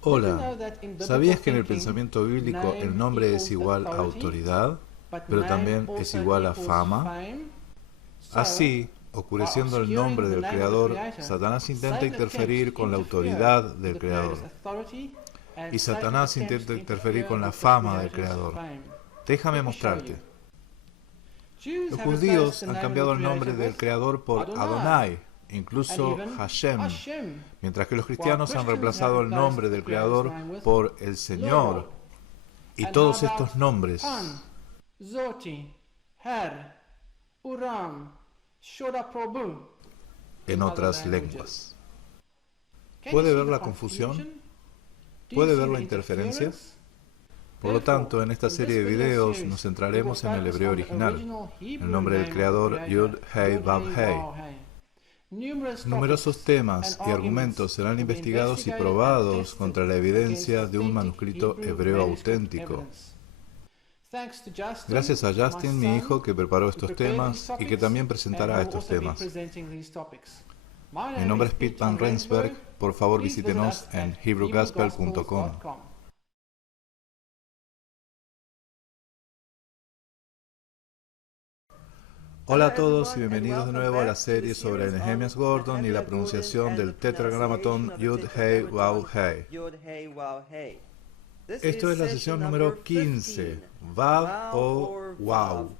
Hola, ¿sabías que en el pensamiento bíblico el nombre es igual a autoridad, pero también es igual a fama? Así, oscureciendo el nombre del Creador, Satanás intenta interferir con la autoridad del Creador. Y Satanás intenta interferir con la fama del Creador. Déjame mostrarte. Los judíos han cambiado el nombre del Creador por Adonai, incluso Hashem, mientras que los cristianos han reemplazado el nombre del Creador por el Señor. Y todos estos nombres en otras lenguas. ¿Puede ver la confusión? ¿Puede ver la interferencia? Por lo tanto, en esta serie de videos nos centraremos en el hebreo original, el nombre del Creador Yud Hei Vav Hei. Numerosos temas y argumentos serán investigados y probados contra la evidencia de un manuscrito hebreo auténtico. Gracias a Justin, mi hijo, que preparó estos temas y que también presentará estos temas. Mi nombre es Pete Van Rensburg. Por favor, visítenos en hebrewgospel.com. Hola a todos y bienvenidos de nuevo a la serie sobre Nehemias Gordon y la pronunciación del tetragramatón Yud Hei Vav Hei. Esto es la sesión número 15, Vav o Wow.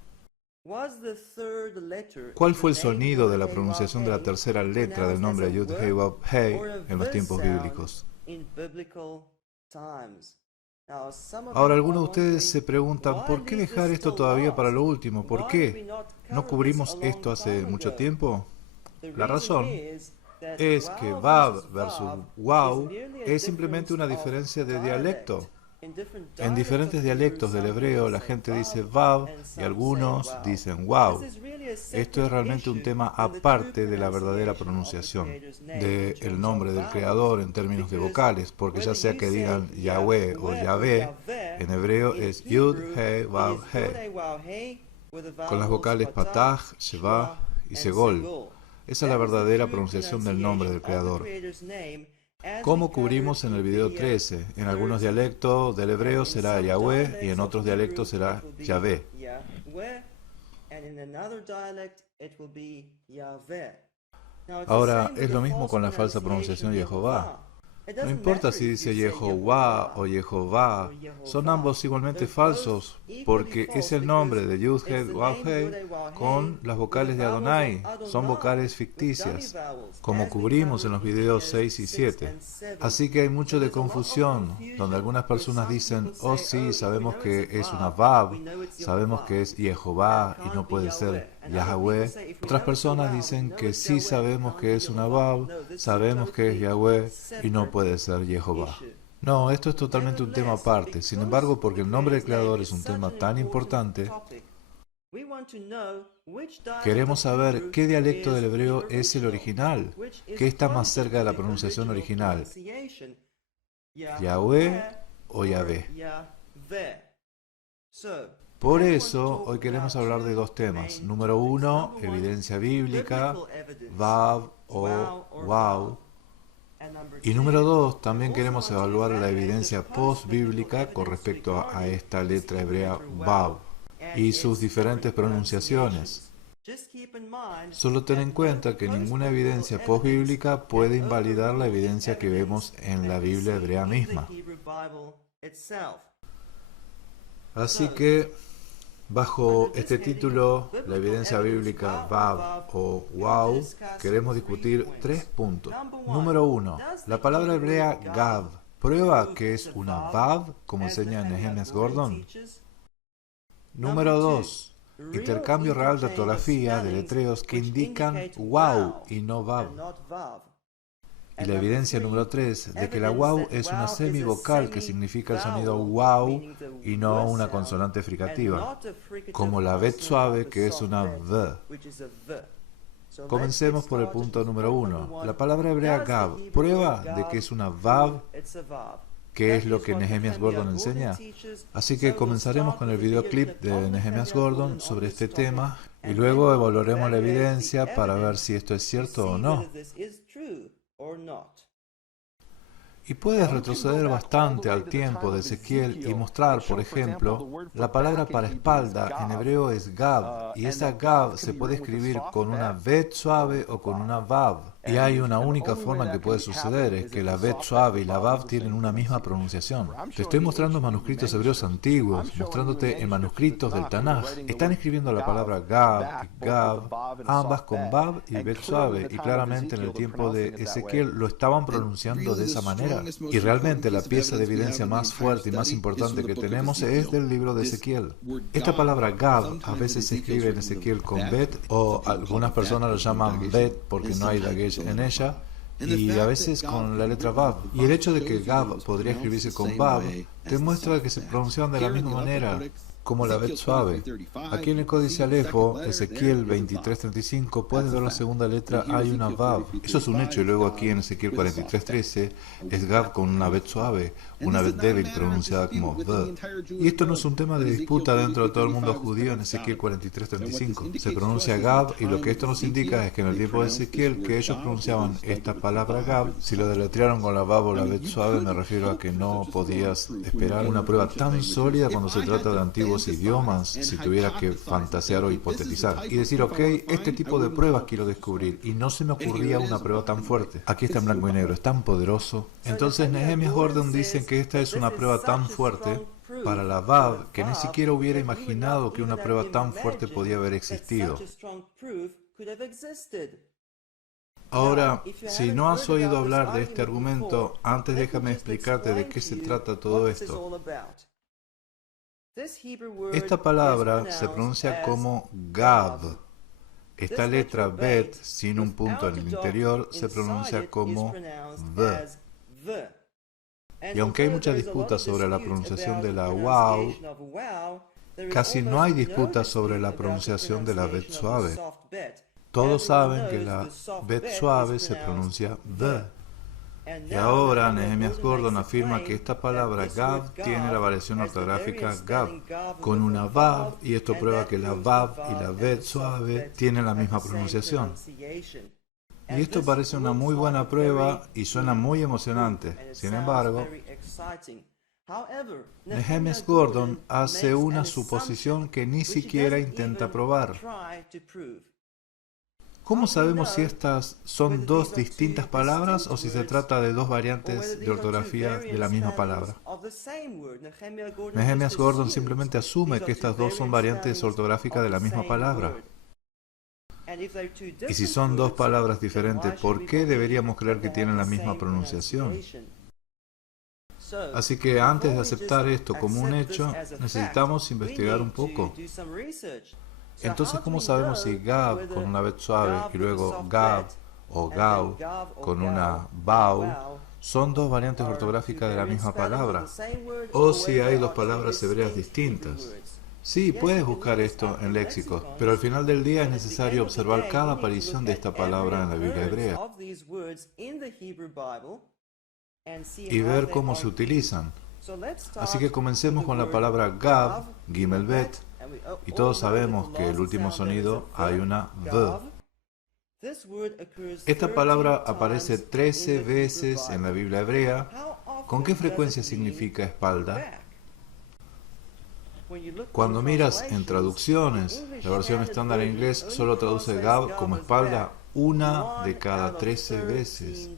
¿Cuál fue el sonido de la pronunciación de la tercera letra del nombre Yud Hei Vav Hei en los tiempos bíblicos? Ahora, algunos de ustedes se preguntan, ¿por qué dejar esto todavía para lo último? ¿Por qué? ¿No cubrimos esto hace mucho tiempo? La razón es que Vav versus Wow es simplemente una diferencia de dialecto. En diferentes dialectos del hebreo la gente dice Vav y algunos dicen Wow. Esto es realmente un tema aparte de la verdadera pronunciación del nombre del Creador en términos de vocales, porque ya sea que digan Yahweh o Yahvé, en hebreo es Yud He Vav He, con las vocales Patah, Sheva y Segol. Esa es la verdadera pronunciación del nombre del Creador. ¿Cómo cubrimos en el video 13? En algunos dialectos del hebreo será Yahweh y en otros dialectos será Yahvé. Ahora, es lo mismo con la falsa pronunciación Jehová. No importa si dice Yehová o Jehová, son ambos igualmente falsos, porque es el nombre de Yud He Vav Hei con las vocales de Adonai, son vocales ficticias, como cubrimos en los videos 6 y 7. Así que hay mucho de confusión, donde algunas personas dicen, oh sí, sabemos que es una Vav, sabemos que es Jehová y no puede ser Yahweh. Otras personas dicen que sí sabemos que es una Vav, sabemos que es Yahweh y no puede ser Jehová. No, esto es totalmente un tema aparte. Sin embargo, porque el nombre del Creador es un tema tan importante, queremos saber qué dialecto del hebreo es el original, qué está más cerca de la pronunciación original, Yahweh o Yahvé. Por eso, hoy queremos hablar de dos temas. Número uno, evidencia bíblica, Vav o Wow. Y número dos, también queremos evaluar la evidencia post-bíblica con respecto a esta letra hebrea Vav y sus diferentes pronunciaciones. Solo ten en cuenta que ninguna evidencia post-bíblica puede invalidar la evidencia que vemos en la Biblia hebrea misma. Así que, bajo este título, la evidencia bíblica Vav o Wow, queremos discutir 3 puntos. Número 1. La palabra hebrea Gav prueba que es una Vav, como enseña Nehemias Gordon. Número 2. Intercambio real de ortografía de letreos que indican Wow y no Vav. Y la evidencia número 3 de que la wow es una semivocal que significa el sonido wow y no una consonante fricativa, como la bet suave que es una v. Comencemos por el punto número 1. La palabra hebrea gav prueba de que es una vav, que es lo que Nehemias Gordon enseña. Así que comenzaremos con el videoclip de Nehemias Gordon sobre este tema y luego evaluaremos la evidencia para ver si esto es cierto o no. Y puedes retroceder bastante al tiempo de Ezequiel y mostrar, por ejemplo, la palabra para espalda en hebreo es gab, y esa gab se puede escribir con una bet suave o con una vav. Y hay una única forma en que puede suceder, es que la bet suave y la vav tienen una misma pronunciación. Te estoy mostrando manuscritos hebreos antiguos, mostrándote en manuscritos del Tanaj. Están escribiendo la palabra gab y gab, ambas con vav y bet suave, y claramente en el tiempo de Ezequiel lo estaban pronunciando de esa manera. Y realmente la pieza de evidencia más fuerte y más importante que tenemos es del libro de Ezequiel. Esta palabra gab a veces se escribe en Ezequiel con bet, o algunas personas lo llaman bet porque no hay dagesh en ella, y a veces con la letra vav. Y el hecho de que gab podría escribirse con vav te muestra que se pronuncian de la misma manera, como la bet suave. Aquí en el códice Alepo, Ezequiel 23:35, puedes ver la segunda letra, hay una vav. Eso es un hecho, y luego aquí en Ezequiel 43:13 es gab con una bet suave, una bet débil pronunciada como v. Y esto no es un tema de disputa dentro de todo el mundo judío en Ezequiel 43:35. Se pronuncia gab, y lo que esto nos indica es que en el tiempo de Ezequiel, que ellos pronunciaban esta palabra gab, si lo deletrearon con la vav o la bet suave, me refiero a que no podías esperar una prueba tan sólida cuando se trata de antiguos idiomas si tuviera que fantasear o hipotetizar y decir, ok, este tipo de pruebas quiero descubrir, y no se me ocurría una prueba tan fuerte. Aquí está en blanco y negro, es tan poderoso. Entonces Nehemias Gordon dice que esta es una prueba tan fuerte para la Vav que ni siquiera hubiera imaginado que una prueba tan fuerte podía haber existido. Ahora, si no has oído hablar de este argumento, antes déjame explicarte de qué se trata todo esto. Esta palabra se pronuncia como Gab. Esta letra Bet, sin un punto en el interior, se pronuncia como V. Y aunque hay mucha disputa sobre la pronunciación de la Wow, casi no hay disputa sobre la pronunciación de la Bet suave. Todos saben que la Bet suave se pronuncia V. Y ahora Nehemias Gordon afirma que esta palabra Gab tiene la variación ortográfica Gab con una Vav, y esto prueba que la Vav y la Bet suave tienen la misma pronunciación. Y esto parece una muy buena prueba y suena muy emocionante. Sin embargo, Nehemias Gordon hace una suposición que ni siquiera intenta probar. ¿Cómo sabemos si estas son dos distintas palabras o si se trata de dos variantes de ortografía de la misma palabra? Nehemias Gordon simplemente asume que estas dos son variantes ortográficas de la misma palabra. Y si son dos palabras diferentes, ¿por qué deberíamos creer que tienen la misma pronunciación? Así que antes de aceptar esto como un hecho, necesitamos investigar un poco. Entonces, ¿cómo sabemos si Gab con una bet suave y luego Gab o Gau con una Bau son dos variantes ortográficas de la misma palabra? O si hay dos palabras hebreas distintas. Sí, puedes buscar esto en léxicos, pero al final del día es necesario observar cada aparición de esta palabra en la Biblia hebrea y ver cómo se utilizan. Así que comencemos con la palabra Gab, Gimel Bet, y todos sabemos que el último sonido hay una V. Esta palabra aparece 13 veces en la Biblia hebrea. ¿Con qué frecuencia significa espalda? Cuando miras en traducciones, la versión estándar en inglés solo traduce Gab como espalda una de cada 13 veces.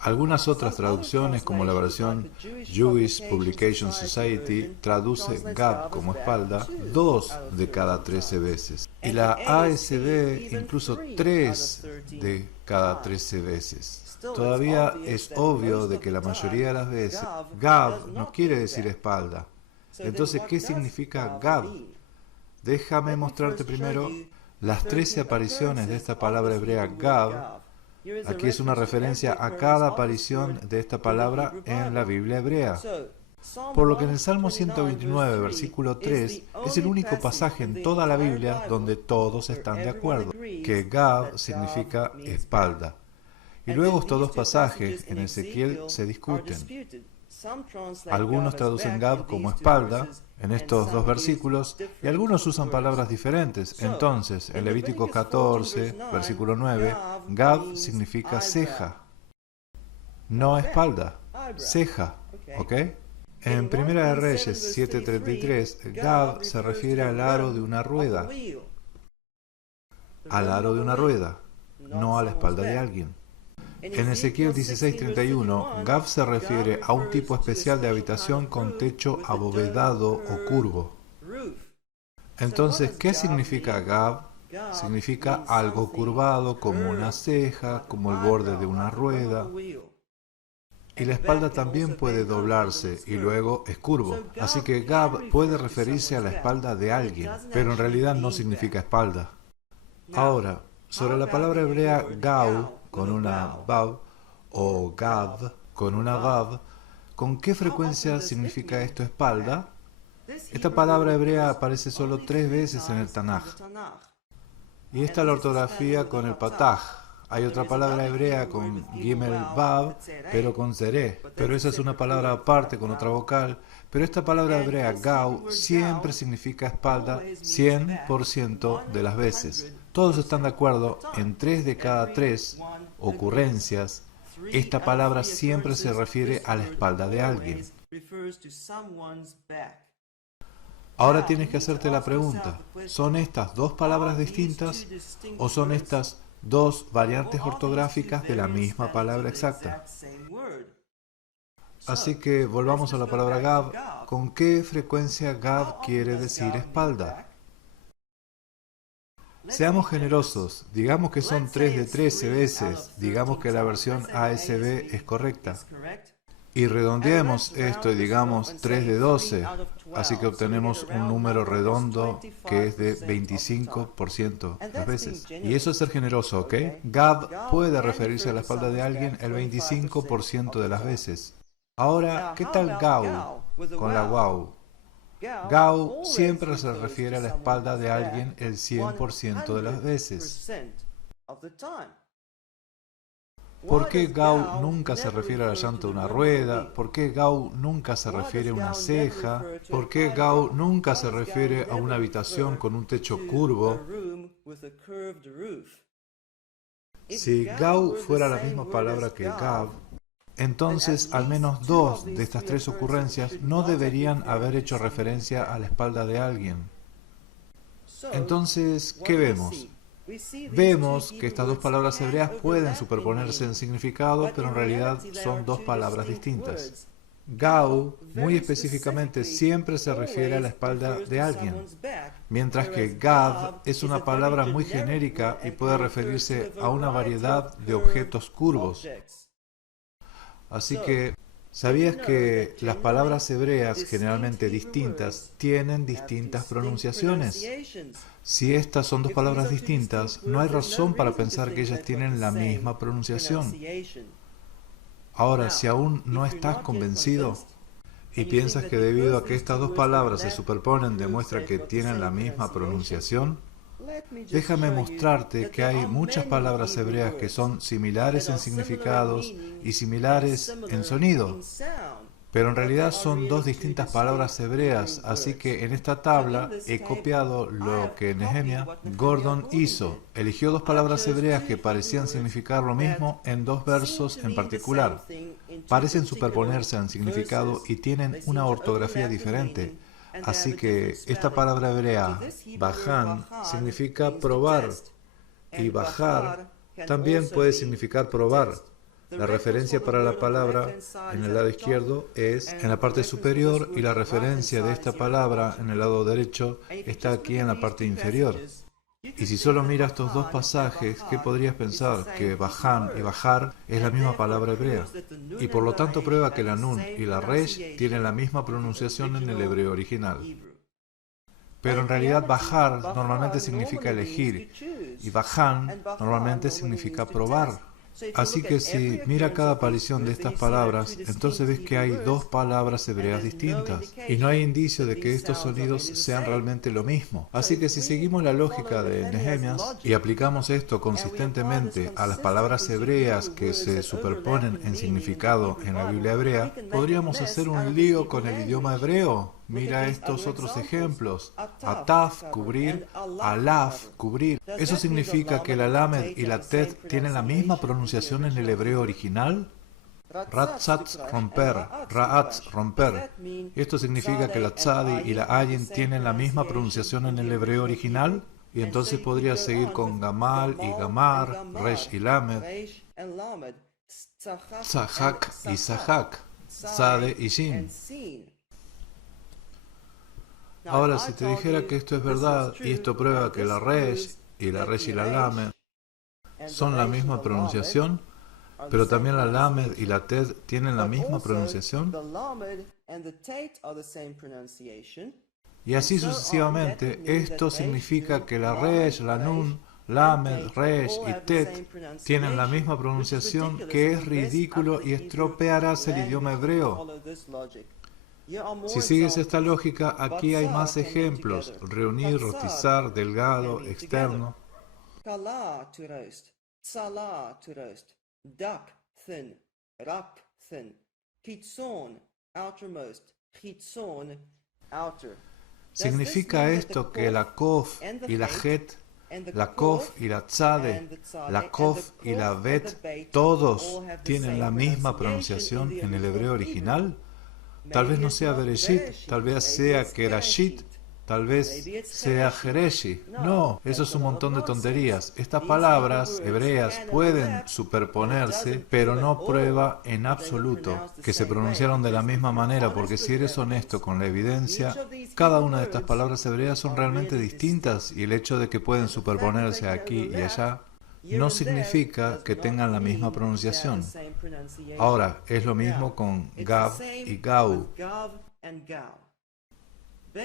Algunas otras traducciones, como la versión Jewish Publication Society, traduce Gab como espalda 2 de cada 13 veces. Y la ASB incluso 3 de cada 13 veces. Todavía es obvio de que la mayoría de las veces Gab no quiere decir espalda. Entonces, ¿qué significa Gab? Déjame mostrarte primero las 13 apariciones de esta palabra hebrea Gab. Aquí es una referencia a cada aparición de esta palabra en la Biblia hebrea. Por lo que en el Salmo 129, versículo 3, es el único pasaje en toda la Biblia donde todos están de acuerdo, que Gab significa espalda. Y luego estos dos pasajes en Ezequiel se discuten. Algunos traducen Gab como espalda en estos dos versículos y algunos usan palabras diferentes. Entonces, en Levítico 14, versículo 9, Gab significa ceja, no espalda. ceja, ¿ok? En Primera de Reyes 7:33, Gab se refiere al aro de una rueda, no a la espalda de alguien. En Ezequiel 16:31, Gab se refiere a un tipo especial de habitación con techo abovedado o curvo. Entonces, ¿qué significa Gab? Significa algo curvado, como una ceja, como el borde de una rueda. Y la espalda también puede doblarse y luego es curvo. Así que Gab puede referirse a la espalda de alguien, pero en realidad no significa espalda. Ahora, sobre la palabra hebrea Gau con una Vav o Gad con una Gav, ¿con qué frecuencia significa esto espalda? Esta palabra hebrea aparece solo 3 veces en el Tanaj. Y esta es la ortografía con el Pataj. Hay otra palabra hebrea con Gimel Vav, pero con Zereh. Pero esa es una palabra aparte con otra vocal. Pero esta palabra hebrea Gau siempre significa espalda 100% de las veces. Todos están de acuerdo, en 3 de cada 3 ocurrencias, esta palabra siempre se refiere a la espalda de alguien. Ahora tienes que hacerte la pregunta, ¿son estas 2 palabras distintas o son estas 2 variantes ortográficas de la misma palabra exacta? Así que volvamos a la palabra Gab. ¿Con qué frecuencia Gab quiere decir espalda? Seamos generosos, digamos que son 3 de 13 veces, digamos que la versión ASB es correcta. Y redondeemos esto y digamos 3 de 12, así que obtenemos un número redondo que es de 25% las veces. Y eso es ser generoso, ¿ok? Gab puede referirse a la espalda de alguien el 25% de las veces. Ahora, ¿qué tal Gau con la Wow? Gau siempre se refiere a la espalda de alguien el 100% de las veces. ¿Por qué Gau nunca se refiere a la llanta de una rueda? ¿Por qué Gau nunca se refiere a una ceja? ¿Por qué Gau nunca se refiere a una habitación con un techo curvo? Si Gau fuera la misma palabra que Gab, entonces al menos 2 de estas 3 ocurrencias no deberían haber hecho referencia a la espalda de alguien. Entonces, ¿qué vemos? Vemos que estas 2 palabras hebreas pueden superponerse en significado, pero en realidad son 2 palabras distintas. Gau, muy específicamente, siempre se refiere a la espalda de alguien, mientras que Gab es una palabra muy genérica y puede referirse a una variedad de objetos curvos. Así que, ¿sabías que las palabras hebreas generalmente distintas tienen distintas pronunciaciones? Si estas son 2 palabras distintas, no hay razón para pensar que ellas tienen la misma pronunciación. Ahora, si aún no estás convencido y piensas que debido a que estas 2 palabras se superponen demuestra que tienen la misma pronunciación, déjame mostrarte que hay muchas palabras hebreas que son similares en significados y similares en sonido, pero en realidad son 2 distintas palabras hebreas, así que en esta tabla he copiado lo que Nehemia Gordon hizo. Eligió 2 palabras hebreas que parecían significar lo mismo en 2 versos en particular. Parecen superponerse en significado y tienen una ortografía diferente. Así que esta palabra hebrea, bajan, significa probar, y bajar también puede significar probar. La referencia para la palabra en el lado izquierdo es en la parte superior y la referencia de esta palabra en el lado derecho está aquí en la parte inferior. Y si solo miras estos 2 pasajes, ¿qué podrías pensar? Que bajan y bajar es la misma palabra hebrea. Y por lo tanto prueba que la nun y la resh tienen la misma pronunciación en el hebreo original. Pero en realidad bajar normalmente significa elegir y bajan normalmente significa probar. Así que si mira cada aparición de estas palabras, entonces ves que hay 2 palabras hebreas distintas, y no hay indicio de que estos sonidos sean realmente lo mismo. Así que si seguimos la lógica de Nehemías y aplicamos esto consistentemente a las palabras hebreas que se superponen en significado en la Biblia hebrea, podríamos hacer un lío con el idioma hebreo. Mira estos otros ejemplos. Ataf, cubrir, alaf, cubrir. ¿Eso significa que la lamed y la tet tienen la misma pronunciación en el hebreo original? Ratzatz, romper, Ra'atz, romper. Esto significa que la tzadi y la ayin tienen la misma pronunciación en el hebreo original, y entonces podría seguir con gamal y gamar, resh y lamed, tzahak y zahak, tzade y shin. Ahora, si te dijera que esto es verdad, y esto prueba que la resh y la lamed son la misma pronunciación, pero también la lamed y la ted tienen la misma pronunciación, y así sucesivamente, esto significa que la resh, la nun, lamed, resh y tet tienen la misma pronunciación, que es ridículo y estropearás el idioma hebreo. Si sigues esta lógica, aquí hay más ejemplos: reunir, rostizar, delgado, externo. Duck, thin, rak, thin, chitzon, outermost, chitzon, outer. ¿Significa esto que la kof y la het, la kof y la tzade, la kof y la bet, todos tienen la misma pronunciación en el hebreo original? Tal vez no sea Bereshit, tal vez sea Kerashit, tal vez sea Jereshi. No, eso es un montón de tonterías. Estas palabras hebreas pueden superponerse, pero no prueba en absoluto que se pronunciaron de la misma manera, porque si eres honesto con la evidencia, cada una de estas palabras hebreas son realmente distintas, y el hecho de que pueden superponerse aquí y allá no significa que tengan la misma pronunciación. Ahora, es lo mismo con Gav y Gau.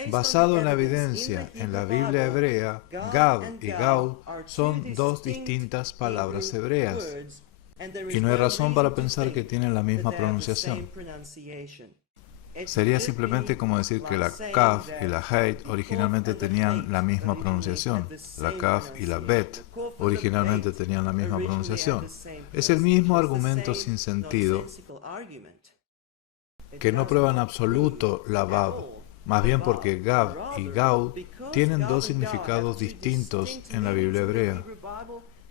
Basado en la evidencia en la Biblia hebrea, Gav y Gau son dos distintas palabras hebreas, y no hay razón para pensar que tienen la misma pronunciación. Sería simplemente como decir que la Kaf y la Heit originalmente tenían la misma pronunciación. La Kaf y la Bet originalmente tenían la misma pronunciación. Es el mismo argumento sin sentido, que no prueba en absoluto la Vav. Más bien porque Gav y Gau tienen dos significados distintos en la Biblia hebrea.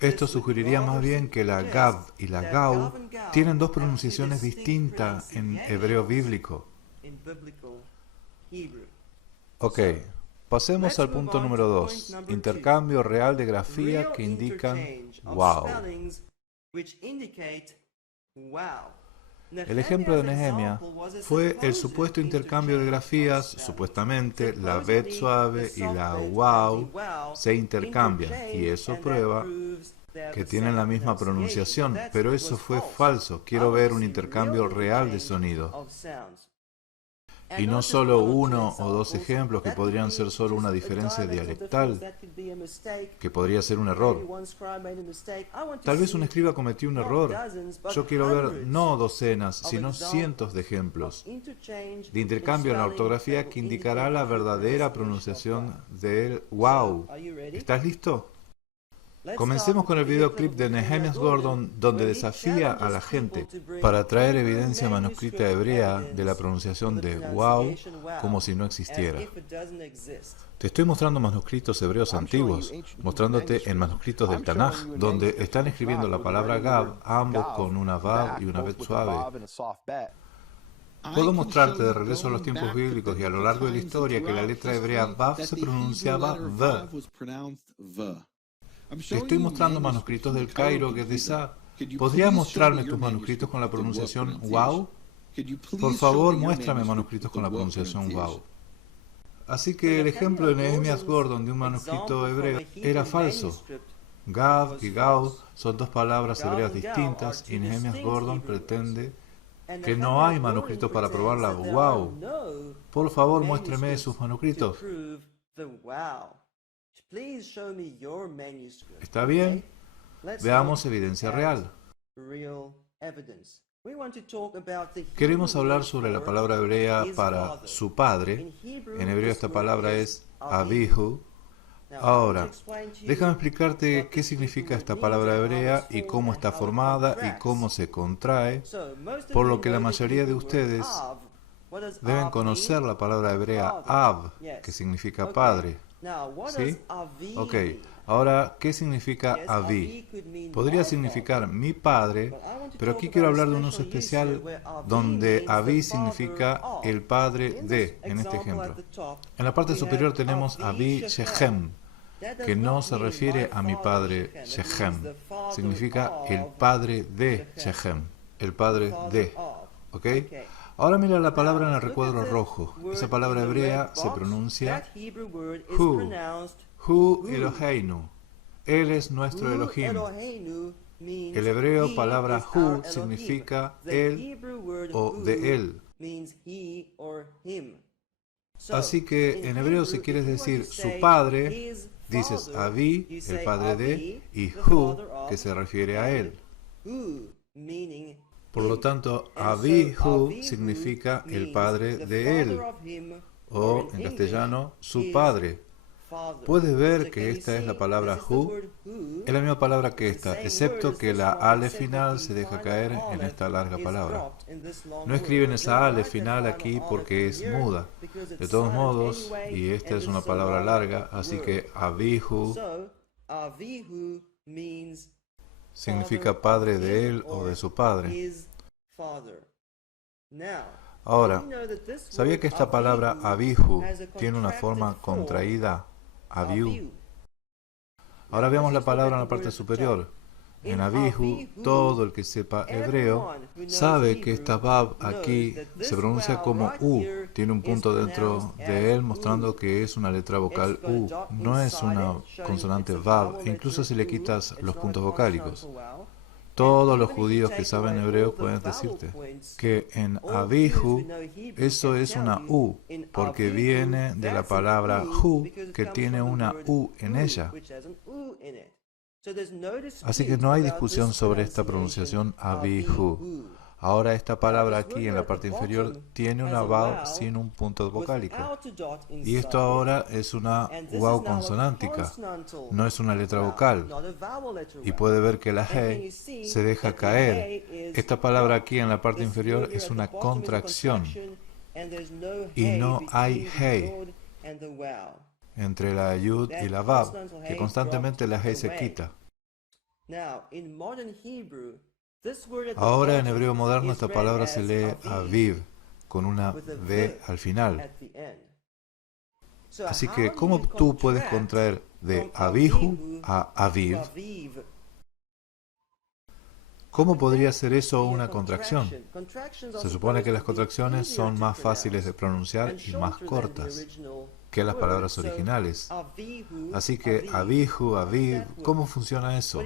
Esto sugeriría más bien que la Gav y la Gau tienen dos pronunciaciones distintas en hebreo bíblico. Ok, pasemos al punto número 2. Intercambio real de grafía que indican wow. El ejemplo de Nehemia fue el supuesto intercambio de grafías. Supuestamente la bet suave y la wow se intercambian, y eso prueba que tienen la misma pronunciación, pero eso fue falso. Quiero ver un intercambio real de sonido, y no solo uno o dos ejemplos que podrían ser solo una diferencia dialectal, que podría ser un error. Tal vez un escriba cometió un error. Yo quiero ver no docenas, sino cientos de ejemplos de intercambio en la ortografía que indicará la verdadera pronunciación del wow. ¿Estás listo? Comencemos con el videoclip de Nehemiah Gordon, donde desafía a la gente para traer evidencia manuscrita hebrea de la pronunciación de wow como si no existiera. Te estoy mostrando manuscritos hebreos antiguos, mostrándote en manuscritos del Tanaj, donde están escribiendo la palabra Gav, ambos con una Vav y una Bet suave. Puedo mostrarte de regreso a los tiempos bíblicos y a lo largo de la historia que la letra hebrea Vav se pronunciaba V. Te estoy mostrando manuscritos del Cairo, Gedesá. ¿Podrías mostrarme tus manuscritos con la pronunciación wow? Por favor, muéstrame manuscritos con la pronunciación wow. Así que el ejemplo de Nehemiah Gordon de un manuscrito hebreo era falso. Gav y Gau son dos palabras hebreas distintas, y Nehemiah Gordon pretende que no hay manuscritos para probar la wow. Por favor, muéstreme sus manuscritos. ¿Está bien? Veamos evidencia real. Queremos hablar sobre la palabra hebrea para su padre. En hebreo esta palabra es Abihu. Ahora, déjame explicarte qué significa esta palabra hebrea y cómo está formada y cómo se contrae, por lo que la mayoría de ustedes deben conocer la palabra hebrea Av, que significa padre. ¿Sí? Ok, ahora, ¿qué significa Avi? Podría significar mi padre, pero aquí quiero hablar de un uso especial donde Avi significa el padre de, en este ejemplo. En la parte superior tenemos Avi Shechem, que no se refiere a mi padre Shechem, significa el padre de Shechem, el padre de, ¿ok? Ahora mira la palabra en el recuadro rojo. Esa palabra hebrea se pronuncia Hu Eloheinu. Él es nuestro Elohim. El hebreo palabra Hu significa él o de él. Así que en hebreo si quieres decir su padre, dices Avi, el padre de, y Hu, que se refiere a él. Por lo tanto, Avihu significa el padre de él, o en castellano, su padre. ¿Puedes ver que esta es la palabra Hu? Es la misma palabra que esta, excepto que la ale final se deja caer en esta larga palabra. No escriben esa ale final aquí porque es muda. De todos modos, y esta es una palabra larga, así que Avihu significa padre de él o de su padre. Ahora, ¿sabía que esta palabra Avihu tiene una forma contraída? Avihu. Ahora veamos la palabra en la parte superior. En Avihu, todo el que sepa hebreo sabe que esta Vav aquí se pronuncia como U. Tiene un punto dentro de él mostrando que es una letra vocal U. No es una consonante Vav, e incluso si le quitas los puntos vocálicos. Todos los judíos que saben hebreo pueden decirte que en Avihu eso es una U, porque viene de la palabra Hu, que tiene una U en ella. Así que no hay discusión sobre esta pronunciación Avihu. Ahora esta palabra aquí en la parte inferior tiene una vav sin un punto vocálico. Y esto ahora es una waw consonántica, no es una letra vocal. Y puede ver que la he se deja caer. Esta palabra aquí en la parte inferior es una contracción. Y no hay he entre la yud y la vav, que constantemente la he se quita. Ahora en hebreo moderno esta palabra se lee Aviv, con una V al final. Así que, ¿cómo tú puedes contraer de Avihu a Aviv? ¿Cómo podría ser eso una contracción? Se supone que las contracciones son más fáciles de pronunciar y más cortas que las palabras originales. Así que Avihu, Aviv, ¿cómo funciona eso?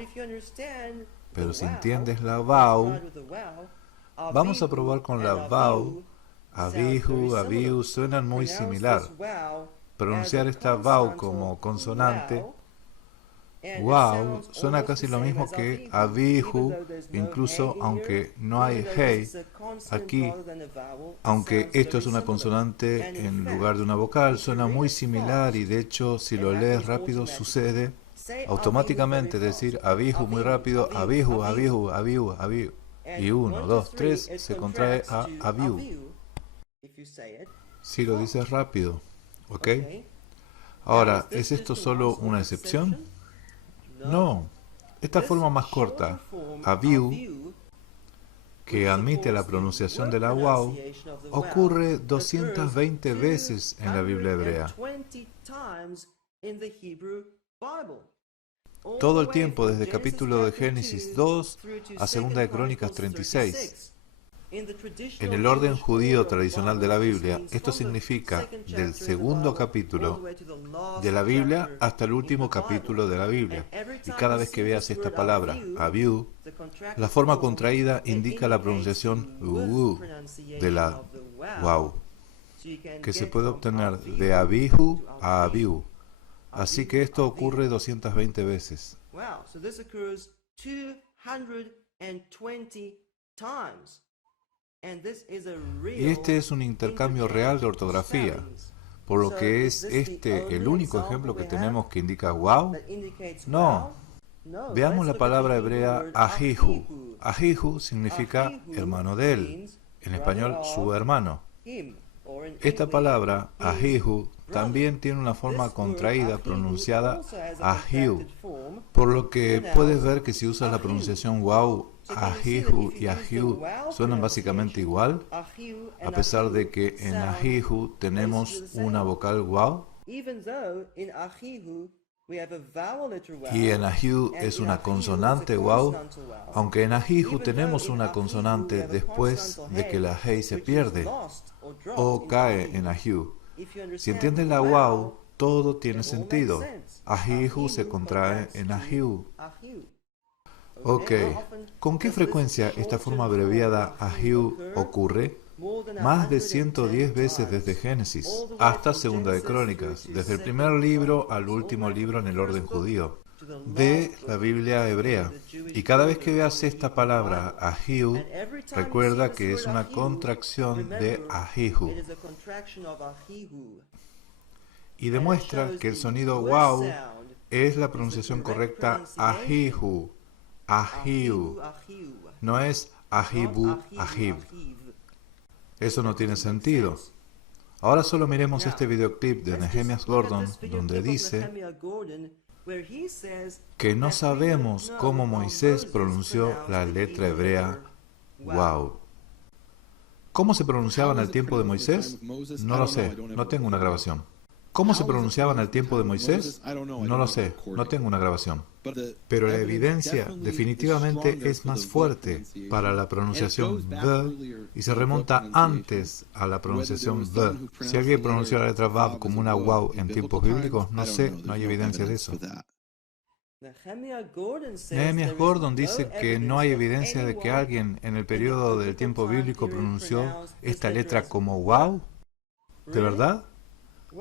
Pero si entiendes la vaw, vamos a probar con la vaw. Avihu, Avihu suenan muy similar. Pronunciar esta vaw como consonante, wow, suena casi lo mismo que Avihu, incluso aunque no hay hey aquí, aunque esto es una consonante en lugar de una vocal, suena muy similar y de hecho si lo lees rápido sucede automáticamente decir Avihu muy rápido, Avihu, Avihu, Avihu, Avihu. Y 1, 2, 3 se contrae a Avihu. Si lo dices rápido, ¿ok? Ahora, ¿es esto solo una excepción? No. Esta forma más corta, Avihu, que admite la pronunciación de la waw, ocurre 220 veces en la Biblia hebrea. Todo el tiempo, desde el capítulo de Génesis 2 a 2 de Crónicas 36. En el orden judío tradicional de la Biblia, esto significa del segundo capítulo de la Biblia hasta el último capítulo de la Biblia. Y cada vez que veas esta palabra, Avihu, la forma contraída indica la pronunciación de la waw, que se puede obtener de Avihu a Avihu. Así que esto ocurre 220 veces. Y este es un intercambio real de ortografía, por lo que ¿es este el único ejemplo que tenemos que indica wow? No. Veamos la palabra hebrea Ahihu. Ahihu significa hermano de él, en español su hermano. Esta palabra Ahihu también tiene una forma contraída pronunciada Ahihu, por lo que puedes ver que si usas la pronunciación wow, Ahihu y Ahiu suenan básicamente igual, a pesar de que en Ahihu tenemos una vocal wow y en Ahiu es una consonante wow, aunque en Ahihu tenemos una consonante después de que la hey se pierde o cae en Ahiu. Si entiendes la wow, todo tiene sentido. Ahihu se contrae en Ahiu. Ok, ¿con qué frecuencia esta forma abreviada Ahiu ocurre? Más de 110 veces desde Génesis hasta Segunda de Crónicas, desde el primer libro al último libro en el orden judío de la Biblia hebrea. Y cada vez que veas esta palabra Ahiu, recuerda que es una contracción de Ahihu. Y demuestra que el sonido wow es la pronunciación correcta Ahihu, Ahiu. No es Ahibu, Ahib. Eso no tiene sentido. Ahora solo miremos este videoclip de Nehemiah Gordon, donde dice que no sabemos cómo Moisés pronunció la letra hebrea wow. ¿Cómo se pronunciaba en el tiempo de Moisés? No lo sé, no tengo una grabación. ¿Cómo se pronunciaba en el tiempo de Moisés? No lo sé, no tengo una grabación. Pero la evidencia definitivamente es más fuerte para la pronunciación the y se remonta antes a la pronunciación the. Si alguien pronunció la letra vav como una wow en tiempos bíblicos, no sé, no hay evidencia de eso. Nehemiah Gordon dice que no hay evidencia de que alguien en el periodo del tiempo bíblico pronunció esta letra como wow. ¿De verdad?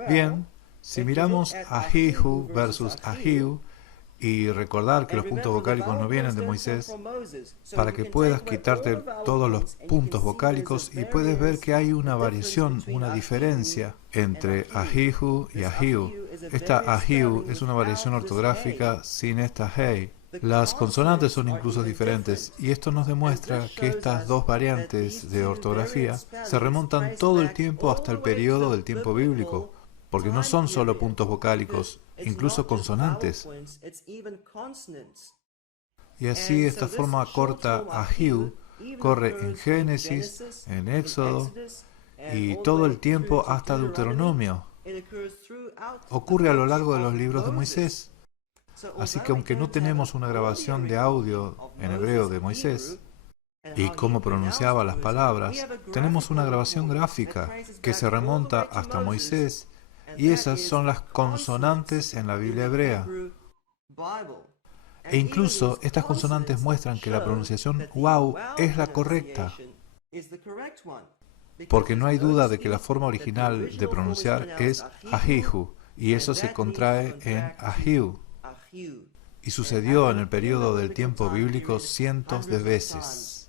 Bien, si miramos Ahihu versus Ahiu y recordar que los puntos vocálicos no vienen de Moisés, para que puedas quitarte todos los puntos vocálicos y puedes ver que hay una variación, una diferencia entre Ahihu y Ahiu. Esta Ahiu es una variación ortográfica sin esta hey. Las consonantes son incluso diferentes y esto nos demuestra que estas dos variantes de ortografía se remontan todo el tiempo hasta el periodo del tiempo bíblico, porque no son solo puntos vocálicos, incluso consonantes. Y así esta forma corta Ahiu corre en Génesis, en Éxodo y todo el tiempo hasta Deuteronomio. Ocurre a lo largo de los libros de Moisés. Así que aunque no tenemos una grabación de audio en hebreo de Moisés y cómo pronunciaba las palabras, tenemos una grabación gráfica que se remonta hasta Moisés y esas son las consonantes en la Biblia hebrea. E incluso estas consonantes muestran que la pronunciación wow es la correcta, porque no hay duda de que la forma original de pronunciar es Ahihu y eso se contrae en Ahiu. Y sucedió en el periodo del tiempo bíblico cientos de veces.